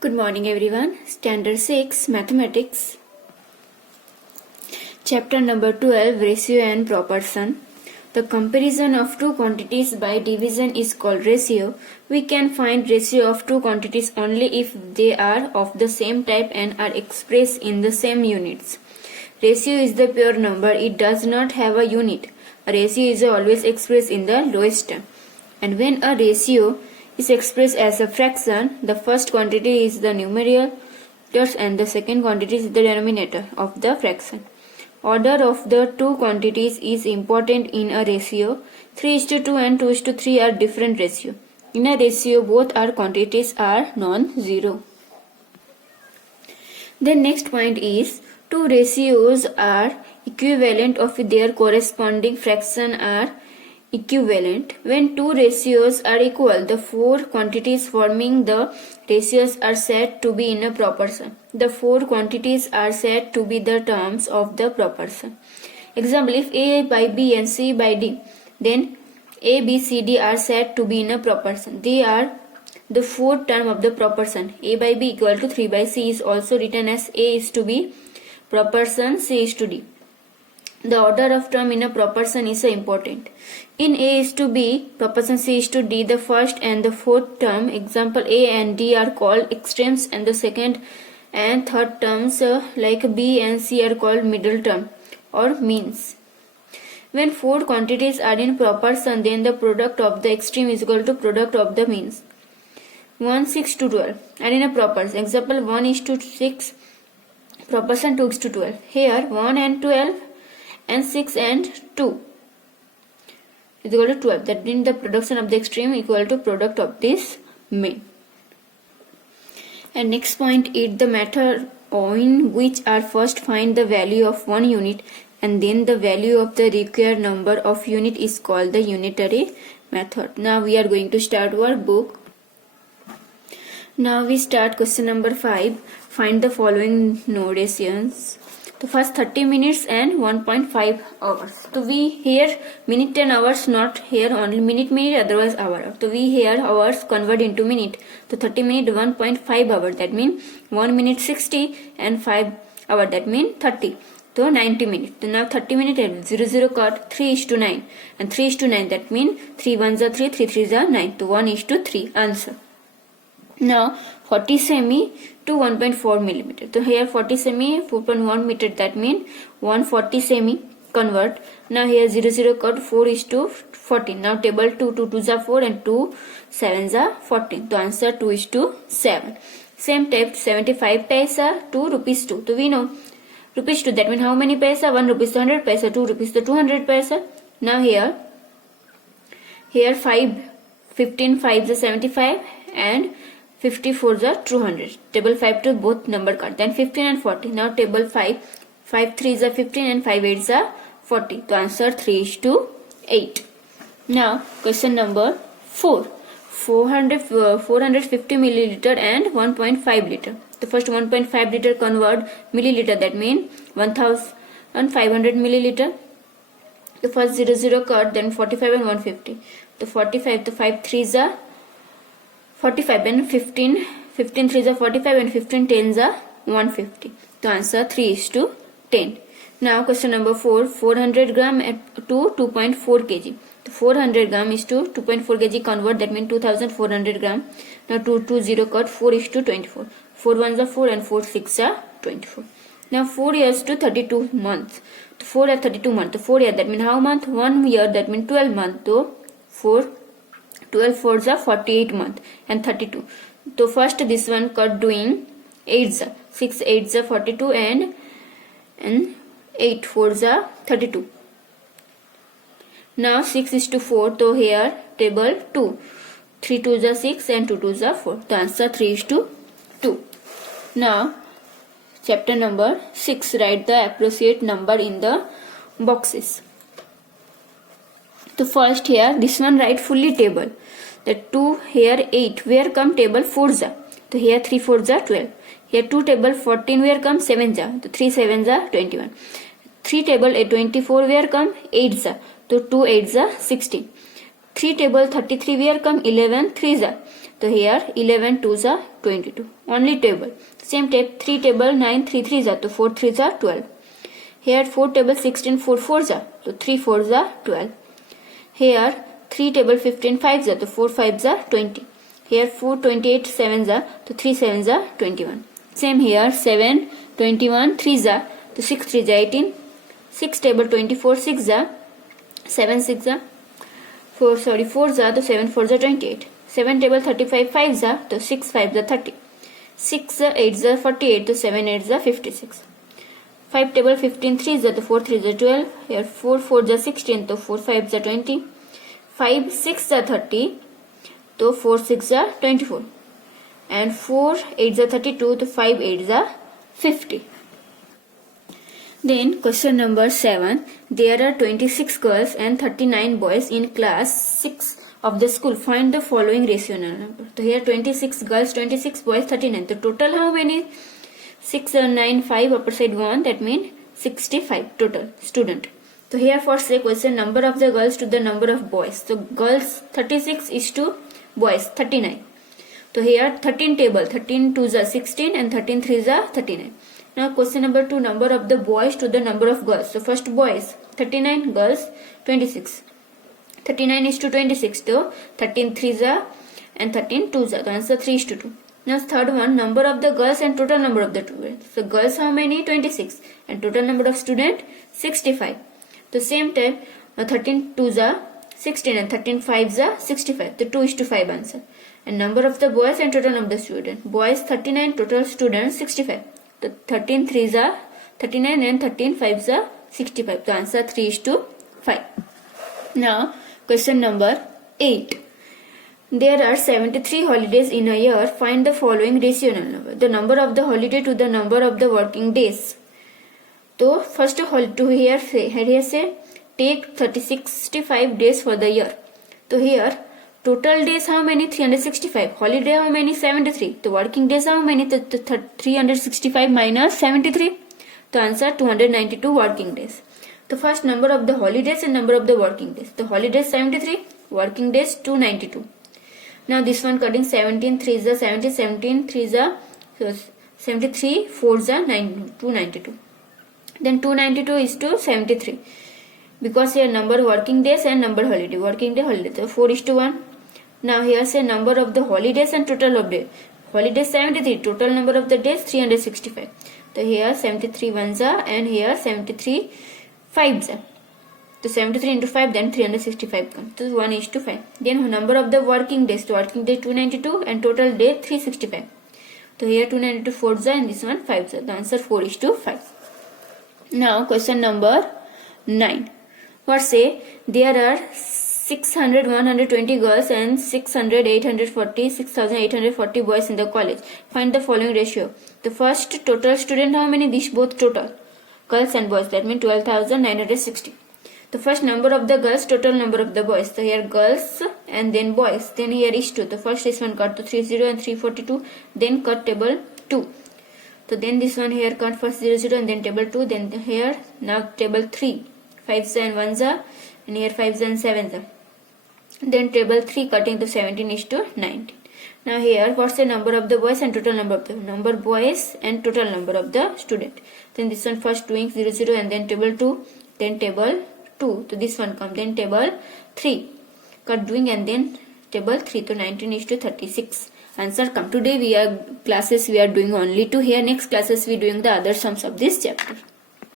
Good morning everyone. Standard 6 Mathematics. Chapter number 12 Ratio and Proportion. The comparison of two quantities by division is called ratio. We can find ratio of two quantities only if they are of the same type and are expressed in the same units. Ratio is the pure number. It does not have a unit. A ratio is always expressed in the lowest term. And when a ratio is expressed as a fraction, the first quantity is the numerator and the second quantity is the denominator of the fraction. Order of the two quantities is important in a ratio. 3:2 and 2:3 are different ratio. In a ratio, both our quantities are non-zero. The next point is two ratios are equivalent of their corresponding fraction are equivalent. When two ratios are equal, the four quantities forming the ratios are said to be in a proportion. The four quantities are said to be the terms of the proportion. Example, if A by B and C by D, then A, B, C, D are said to be in a proportion. They are the fourth term of the proportion. A by B equal to 3 by C is also written as A is to B proportion C is to D. The order of term in a proportion is important. In A is to B, proportion C is to D, the first and the fourth term, example A and D are called extremes, and the second and third terms like B and C are called middle term or means. When four quantities are in proportion, then the product of the extreme is equal to product of the means. 1, 6 to 12 are in a proportion. Example 1 is to 6, proportion 2 is to 12. Here 1 and 12 and 6 and 2 is equal to 12. That means the production of the extreme equal to product of this mean. And next point is the method in which are first find the value of one unit and then the value of the required number of unit is called the unitary method. Now we are going to start our book. Now we start question number 5. Find the following notations. The first 30 minutes and 1.5 hours. So we here minute and hours, not here only minute, otherwise hour. So we here hours convert into minute. So 30 minute 1.5 hour, that means 1 minute 60 and 5 hour, that means 30. So 90 minutes. So now 30 minutes and 0 cut 3:9 and 3:9, that means 3 1s are 3, 3 3s are 9. So 1:3 answer. Now 40 semi to 1.4 millimeter. So here 40 semi 4.1 meter, that means 140 semi convert. Now here 0 cut 4:14. Now table 2 2s are 4 and 2 7s are 14. So answer 2:7. Same type 75 paisa to rupees 2. So we know rupees 2, that means how many paisa? 1 rupees to 100 paisa, 2 rupees to 200 paisa. Now here 15 5s are 75 and 54 is 200. Table 5 to both number cut. Then 15 and 40. Now table 5 3s are 15 and 5 8s are 40. So answer 3:8. Now question number 4. 450 milliliter and 1.5 liter. The first 1.5 liter convert milliliter, that means 1500 milliliter. The first 0 cut, then 45 and 150. The 45, the 5 3s are 45 and 15 3s are 45 and 15 10s are 150. The answer 3:10. Now question number 4. 400 gram to 2.4 kg. The 400 gram is to 2.4 kg convert, that means 2400 gram. Now 0 cut 4:24. 4 1s are 4 and 4 6 are 24. Now 4 years to 32 months. 4 are 32 months. 4 year, that means how month? 1 year, that means 12 months. So 4 12 4s are 48 month and 32. So first this one cut doing 8s are 6 8s are 42 and 8 4s are 32. Now 6:4. So here table 2. 3 2s are 6 and 2 2s are 4. The answer 3:2. Now chapter number 6. Write the appropriate number in the boxes. So first here this one write fully table. The 2 here 8. Where come table 4s are? So here 3 4s are 12. Here 2 table 14. Where come 7s are? So 3 7s are 21. 3 table 24. Where come 8s are? So 2 8s are 16. 3 table 33. Where come 11 3s are? So here 11 2s are 22. Only table. Same type 3 table 9 3 3s are. So 4 3s are 12. Here 4 table 16 4 4s are. So 3 4s are 12. Here 3 table 15 5s are. So 4 5s are 20. Here 4 28 7s are. So 3 7s are 21. Same here 7 21 3s are. So 6 3s are 18. 6 table 24 6s are. 7 6 are. 4 4s are. So 7 4s are 28. 7 table 35 5s are. So 6 5s are 30. 6 8s are 48. So 7 8s are 56. 5 table 15 3s are. So 4 3s are 12. Here 4 4s are 16. So 4 5s are 20. 5 6 are 30. So 4 6 are 24. And 4 8s are 32. So 5 8s are 50. Then question number 7. There are 26 girls and 39 boys in class 6 of the school. Find the following rational number. So here 26 girls, 26 boys, 39. The total how many? 6, 9, 5, upper side 1. That means 65 total student. So here for say question number of the girls to the number of boys. So girls 36 is to boys 39. So here 13 table, 13 2s are 16 and 13 3s are 39. Now question number 2, number of the boys to the number of girls. So first boys 39, girls 26. 39 is to 26. So 13 3s are and 13 2s are. The answer 3 is to 2. Now third one, number of the girls and total number of the students. So girls how many? 26 and total number of student 65. The same time 13 2s are 16 and 13 5s are 65. The 2 is to 5 answer. And number of the boys and total number of the student. Boys 39, total students 65. The 13 3s are 39 and 13 5s are 65. The answer 3 is to 5. Now question number 8. There are 73 holidays in a year. Find the following rational number. The number of the holiday to the number of the working days. So first to here say take 65 days for the year. So here total days how many? 365. Holiday how many? 73. The working days how many? 365 minus 73. The answer 292 working days. The first number of the holidays and number of the working days. The holidays 73, working days 292. Now this one cutting 17 3s are 70, 17 3s are so 73, 4s are 292. Then 292 is to 73. Because here number working days and number holiday. Working day, holiday. So 4 is to 1. Now here say number of the holidays and total of days. Holidays 73. Total number of the days 365. So here 73 ones are and here 73 5s are. So 73 into 5 then 365 comes. So 1 is to 5. Then number of the working days. So working day 292 and total day 365. So here 292 4s are and this one 5s are. The answer 4 is to 5. Now question number 9. What say there are 600 120 girls and 600 840 6840 boys in the college. Find the following ratio. The first total student how many? These both total girls and boys. That means 12,960. The first number of the girls, total number of the boys. So here girls and then boys. Then here is 2. The first is one cut to 30 and 342. Then cut table 2. So then this one here cut first 00 and then table 2. Then here now table 3. 5s and 1s are and here 5s and 7s are. Then table 3 cutting to 17 is to 19. Now here what's the number of the boys and total number of the number boys and total number of the student. Then this one first doing 00 and then table 2. Then table 2. So this one come. Then table 3. Cut doing and then table 3. So 19 is to 36. Answer come. Today we are doing only 2. Here next classes we doing the other sums of this chapter.